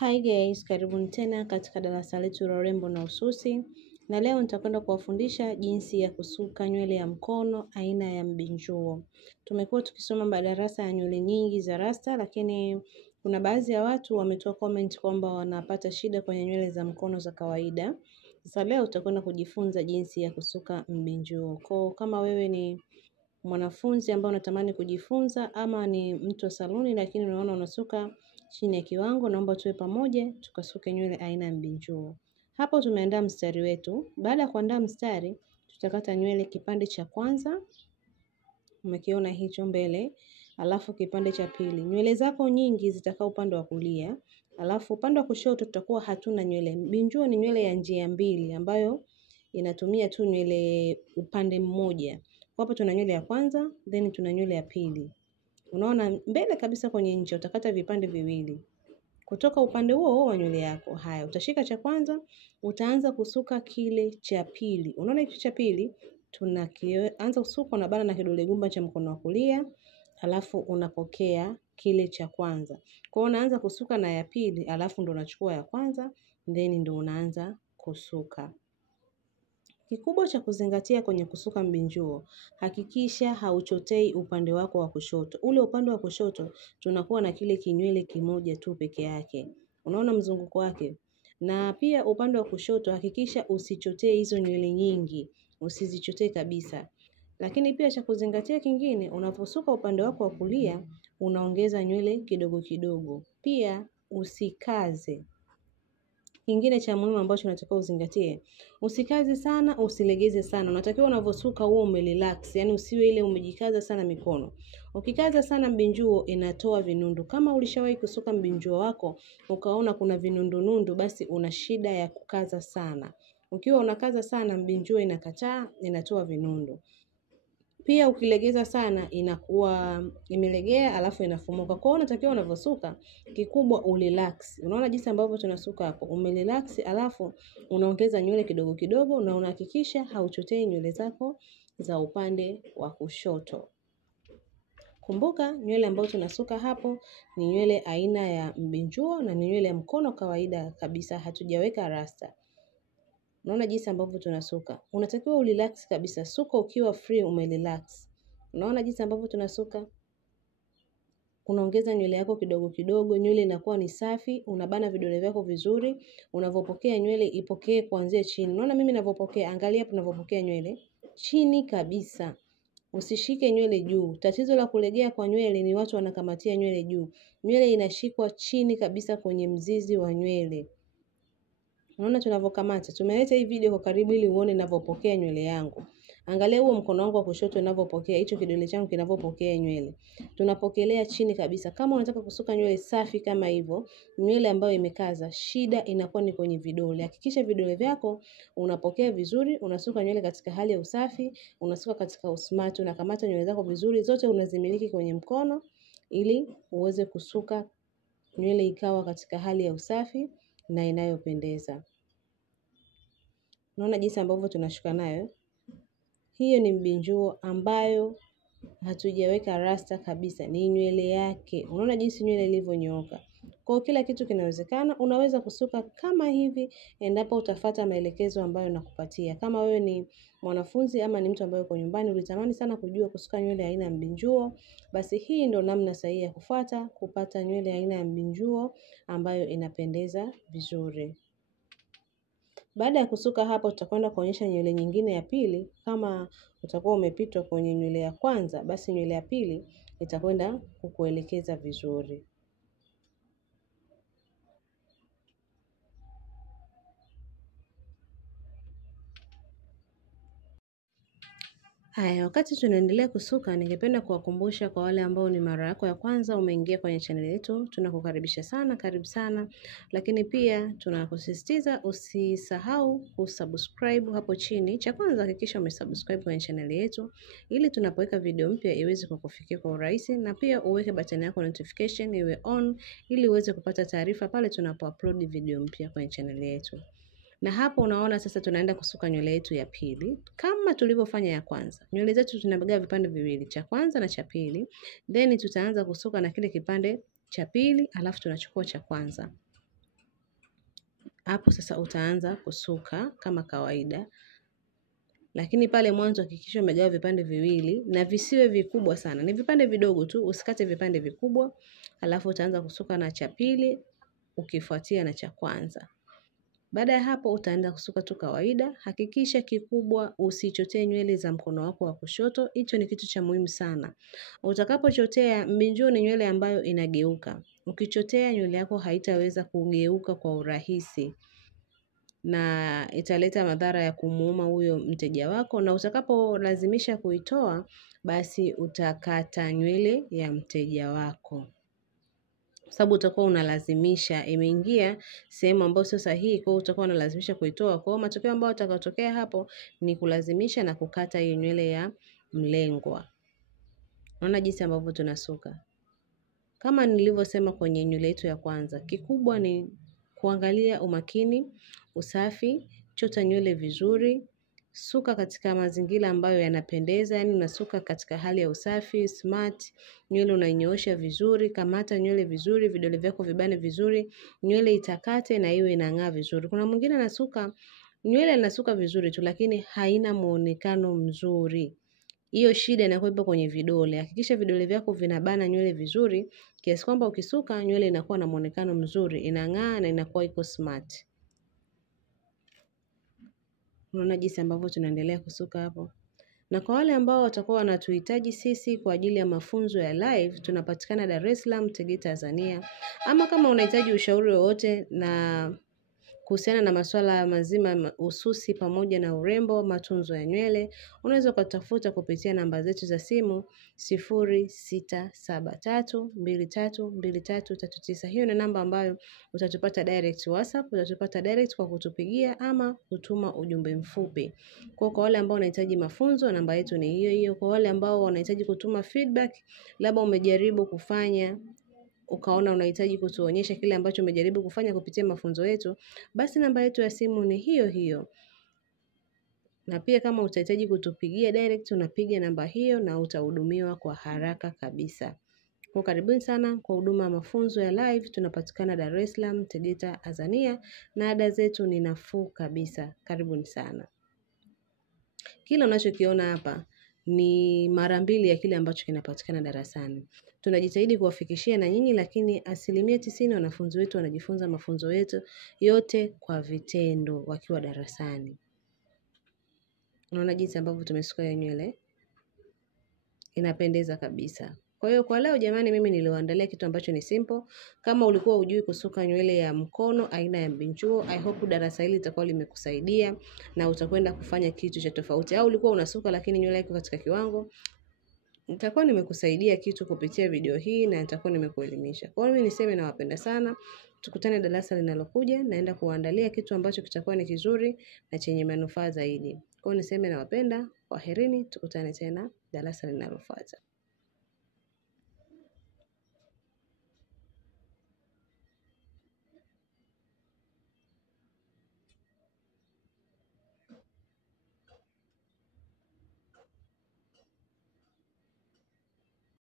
Hi guys, karibuni tena katika darasa letu la urembo na ususi. Na leo nitakwenda kuwafundisha jinsi ya kusuka nywele ya mkono aina ya mbinjuo. Tumekuwa tukisoma madarasa ya nywele nyingi za rasta, lakini kuna baadhi ya watu wametoa comment kwamba wanapata shida kwenye nywele za mkono za kawaida. Sasa leo tutakwenda kujifunza jinsi ya kusuka mbinjuo. Kwa kama wewe ni mwanafunzi ambao unatamani kujifunza ama ni mtu wa saluni lakini unaona unasuka chini ya kiwango, naomba tuwe pamoja tukasuke nywele aina ya mbinjuo. Hapo tumeandaa mstari wetu. Baada ya kuandaa mstari, tutakata nywele kipande cha kwanza, umekiona hicho mbele, alafu kipande cha pili. Nywele zako nyingi zitakaa upande wa kulia, alafu upande wa kushoto tutakuwa hatuna nywele. Mbinjuo ni nywele ya njia mbili ambayo inatumia tu nywele upande mmoja. Hapo tuna nywele ya kwanza, then tuna nywele ya pili. Unaona mbele kabisa kwenye ncha utakata vipande viwili. Kutoka upande huo wa nywele yako. Haya, utashika cha kwanza, utaanza kusuka kile cha pili. Unaona hiki cha pili, tunaanza kusuka unabana na kidole gumba cha mkono wa kulia, alafu unapokea kile cha kwanza. Kwa hiyo unaanza kusuka na ya pili, alafu ndo unachukua ya kwanza, then ndo unaanza kusuka. Kikubwa cha kuzingatia kwenye kusuka mbinjuo, hakikisha hauchotei upande wako wa kushoto. Ule upande wa kushoto, tunakuwa na kile kinywele kimoja tu peke yake. Unaona mzunguko wake? Na pia upande wa kushoto, hakikisha usichotee hizo nywele nyingi. Usizichotee kabisa. Lakini pia cha kuzingatia kingine, unaposuka upande wako wa kulia, unaongeza nywele kidogo kidogo. Pia usikaze. Kingine cha muhimu ambacho unatakiwa uzingatie, usikaze sana, usilegeze sana. Unatakiwa unavosuka uwe umerelax, yani usiwe ile umejikaza sana mikono. Ukikaza sana mbinjuo inatoa vinundu. Kama ulishawahi kusuka mbinjuo wako, ukaona kuna vinundu nundu, basi una shida ya kukaza sana. Ukiwa unakaza sana mbinjuo inakataa, inatoa vinundu. Pia ukilegeza sana inakuwa imelegea alafu inafumuka. Kwa hiyo unatakiwa unavosuka kikubwa urelax. Unaona jinsi ambavyo tunasuka hapo. Umerelax alafu unaongeza nywele kidogo kidogo na unahakikisha hauchotei nywele zako za upande wa kushoto. Kumbuka nywele ambayo tunasuka hapo ni nywele aina ya mbinjuo na ni nywele ya mkono kawaida kabisa, hatujaweka rasta. Unaona jinsi ambavyo tunasuka. Unatakiwa urelax kabisa. Suka ukiwa free umerelax. Unaona jinsi ambavyo tunasuka. Unaongeza nywele yako kidogo kidogo, nywele inakuwa ni safi, unabana vidole vyako vizuri, unavopokea nywele ipokee kuanzia chini. Unaona mimi ninavopokea, angalia hapo ninavopokea nywele chini kabisa. Usishike nywele juu. Tatizo la kulegea kwa nywele ni watu wanakamatia nywele juu. Nywele inashikwa chini kabisa kwenye mzizi wa nywele. Unaona tunavokamata. Tumeleta hii video kwa karibu ili uone ninavopokea nywele yangu. Angalia huo mkono wangu wa kushoto ninavopokea, hicho kidole changu kinavopokea nywele. Tunapokelea chini kabisa. Kama unataka kusuka nywele safi kama hivyo, nywele ambayo imekaza, shida inakuwa ni kwenye vidole. Hakikisha vidole vyako unapokea vizuri, unasuka nywele katika hali ya usafi, unasuka katika usmart, unakamata nywele zako vizuri, zote unazimiliki kwenye mkono ili uweze kusuka nywele ikawa katika hali ya usafi na inayopendeza. Unaona jinsi ambavyo tunashuka nayo. Hiyo ni mbinjuo ambayo hatujaweka rasta kabisa, ni nywele yake. Unaona jinsi nywele ilivyonyooka. Kwa kila kitu kinawezekana, unaweza kusuka kama hivi endapo utafuata maelekezo ambayo nakupatia. Kama wewe ni mwanafunzi ama ni mtu ambaye uko nyumbani ulitamani sana kujua kusuka nywele aina ya mbinjuo, basi hii ndo namna sahihi ya kufuata kupata nywele aina ya mbinjuo ambayo inapendeza vizuri. Baada ya kusuka hapo tutakwenda kuonyesha nywele nyingine ya pili. Kama utakuwa umepitwa kwenye nywele ya kwanza, basi nywele ya pili itakwenda kukuelekeza vizuri. Haya, wakati tunaendelea kusuka, ningependa kuwakumbusha kwa wale ambao ni mara yako ya kwanza umeingia kwenye channel yetu, tunakukaribisha sana, karibu sana. Lakini pia tunakusisitiza usisahau kusubscribe hapo chini. Cha kwanza hakikisha umesubscribe kwenye channel yetu ili tunapoweka video mpya iweze kukufikia kwa urahisi, na pia uweke button yako notification iwe on ili uweze kupata taarifa pale tunapoupload video mpya kwenye channel yetu. Na hapo unaona sasa tunaenda kusuka nywele yetu ya pili. Kama tulivyofanya ya kwanza. Nywele zetu tunabagea vipande viwili, cha kwanza na cha pili. Then tutaanza kusuka na kile kipande cha pili, alafu tunachukua cha kwanza. Hapo sasa utaanza kusuka kama kawaida. Lakini pale mwanzo hakikisha umegawa vipande viwili na visiwe vikubwa sana. Ni vipande vidogo tu, usikate vipande vikubwa. Alafu utaanza kusuka na cha pili, ukifuatia na cha kwanza. Baada ya hapo utaenda kusuka tu kawaida. Hakikisha kikubwa usichotee nywele za mkono wako wa kushoto. Hicho ni kitu cha muhimu sana. Utakapochotea, mbinjuu ni nywele ambayo inageuka. Ukichotea nywele yako haitaweza kugeuka kwa urahisi na italeta madhara ya kumuuma huyo mteja wako, na utakapolazimisha kuitoa basi utakata nywele ya mteja wako. Sababu utakuwa unalazimisha, imeingia sehemu ambayo sio sahihi, kwa hiyo utakuwa unalazimisha kuitoa. Kwa hiyo matokeo ambayo yatakayotokea hapo ni kulazimisha na kukata hiyo nywele ya mlengwa. Unaona jinsi ambavyo tunasuka. Kama nilivyosema kwenye nywele yetu ya kwanza, kikubwa ni kuangalia umakini, usafi, chota nywele vizuri, suka katika mazingira ambayo yanapendeza, yani unasuka katika hali ya usafi, smart, nywele unainyoosha vizuri, kamata nywele vizuri, vidole vyako vibane vizuri, nywele itakate na iwe inang'aa vizuri. Kuna mwingine anasuka nywele anasuka vizuri tu lakini haina muonekano mzuri. Hiyo shida inakuwa kwenye vidole. Hakikisha vidole vyako vinabana nywele vizuri kiasi kwamba ukisuka nywele inakuwa na muonekano mzuri, inang'aa na inakuwa iko smart. Unaona jinsi ambavyo tunaendelea kusuka hapo. Na kwa wale ambao watakuwa wanatuhitaji sisi kwa ajili ya mafunzo ya live, tunapatikana Dar es Salaam, Tegeta, Tanzania. Ama kama unahitaji ushauri wowote na kuhusiana na masuala mazima ususi pamoja na urembo, matunzo ya nywele, unaweza kutafuta kupitia namba zetu za simu 0673232339. Hiyo ni namba ambayo utatupata direct WhatsApp, utatupata direct kwa kutupigia ama kutuma ujumbe mfupi. Kwa wale ambao wanahitaji mafunzo, namba yetu ni hiyo hiyo. Kwa wale ambao wanahitaji kutuma feedback, labda umejaribu kufanya ukaona unahitaji kutuonyesha kile ambacho umejaribu kufanya kupitia mafunzo yetu, basi namba yetu ya simu ni hiyo hiyo. Na pia kama utahitaji kutupigia direct, unapiga namba hiyo na utahudumiwa kwa haraka kabisa. Kwa karibuni sana kwa huduma ya mafunzo ya live. Tunapatikana Dar es Salaam, Tegeta, Tanzania, na ada zetu ni nafuu kabisa. Karibuni sana. Kila unachokiona hapa ni mara mbili ya kile ambacho kinapatikana darasani. Tunajitahidi kuwafikishia na nyinyi, lakini 90% wanafunzi wetu wanajifunza mafunzo yetu yote kwa vitendo wakiwa darasani. Unaona jinsi ambavyo tumesuka hiyo nywele? Inapendeza kabisa. Kwa hiyo kwa leo jamani, mimi niliwaandalia kitu ambacho ni simple. Kama ulikuwa hujui kusuka nywele ya mkono aina ya mbinjuo, I hope darasa hili litakuwa limekusaidia na utakwenda kufanya kitu cha tofauti. Au ulikuwa unasuka lakini nywele yako katika kiwango, nitakuwa nimekusaidia kitu kupitia video hii na nitakuwa nimekuelimisha. Kwa hiyo mimi niseme nawapenda sana. Tukutane darasa linalokuja, naenda kuandalia kitu ambacho kitakuwa ni kizuri na chenye manufaa zaidi. Kwa hiyo niseme nawapenda, kwaherini, tukutane tena darasa linalofuata.